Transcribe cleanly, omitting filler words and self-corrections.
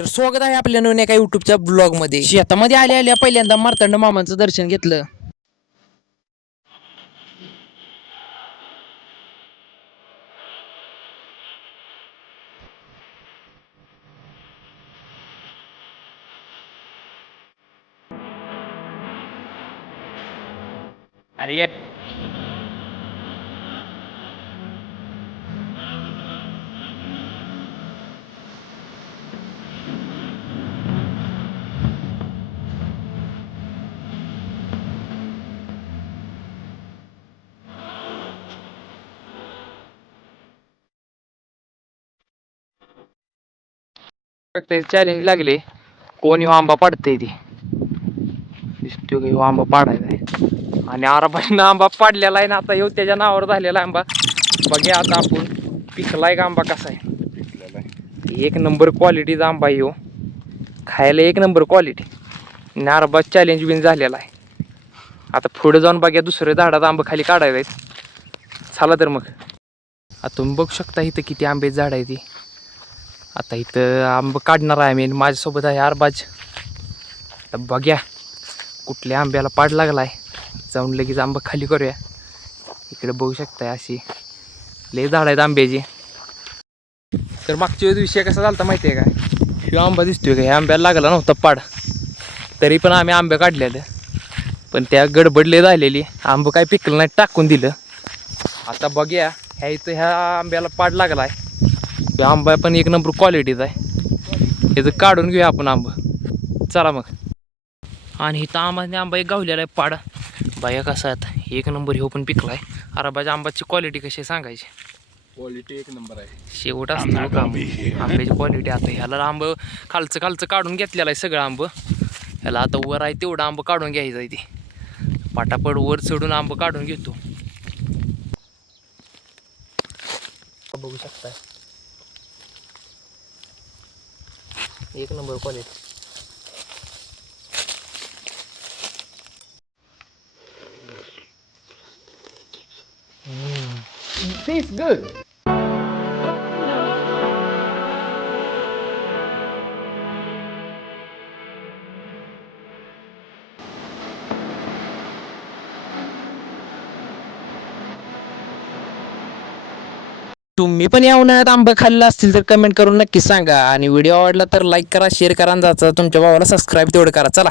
तर स्वागत आहे आपल्या नवीन एका युट्यूबच्या ब्लॉग मध्ये. शेतामध्ये आल्या पहिल्यांदा मार्तंड मामांचं दर्शन घेतलं. अरे ये चॅलेंज लागले. कोण ह्यो आंबा पाडतंय ते दिसतोय का? ह्यो आंबा पाडायचा आहे आणि आराबाईनं आंबा पाडलेला आहे ना. आता ह्यो त्याच्या नावावर झालेला आंबा. बघा आता आपण पिकलाय का आंबा कसा आहे. एक नंबर क्वालिटीचा आंबा आहे ह्यो. खायला एक नंबर क्वालिटी. नारबा चॅलेंज विन झालेला आहे. आता पुढे जाऊन बघा दुसऱ्या झाडाचा आंबा खाली काढायचा आहे. चला तर मग. आता तुम्ही बघू शकता इथं किती आंबे झाड आहे ती. आता इथं आंबा काढणार आहे मी. माझ्यासोबत आहे अरबाज. आता बघ्या कुठल्या आंब्याला पाड लागलाय. जाऊन लगेच आंबा खाली करूया. इकडे बघू शकताय अशी लय झाड आहेत आंब्याची. तर मागच्या वेळेस विषय कसा झाला माहिती आहे का? ह्यो आंबा दिसतोय का? ह्या आंब्याला लागला नव्हता पाड, तरी पण आम्ही आंबे काढलेलं. पण त्या गडबडले झालेली आंबं काय पिकलं नाही, टाकून दिलं. आता बघूया ह्या इथं ह्या आंब्याला पाड लागलाय. ह्या आंबा पण एक नंबर क्वालिटीचा आहे. याचं काढून घेऊया आपण आंबं. चला मग. आणि इथं आंबा एक गावलेला आहे पाड. बाया कसा आहे एक नंबर ह्यो पण पिकलाय. अरबाच्या आंब्याची क्वालिटी कशी सांगायची? क्वालिटी एक नंबर आहे. शेवट असतो का आंब्याची क्वालिटी. आता ह्याला आंब खालचं काढून घेतलेलं आहे सगळं आंब. ह्याला आता वर आहे तेवढं आंब काढून घ्यायचं आहे. ते पाटापड वर चढून आंब काढून घेतो. बघू शकता एक नंबर क्वालिटी. Tastes good. तुम्ही पण या उन्हाळ्यात आंबे खाल्ले असतील तर कमेंट करून नक्की सांगा. आणि व्हिडिओ आवडला तर लाईक करा, शेअर करा आणि तुमच्या भावाला सबस्क्राईब तेवढं करा. चला.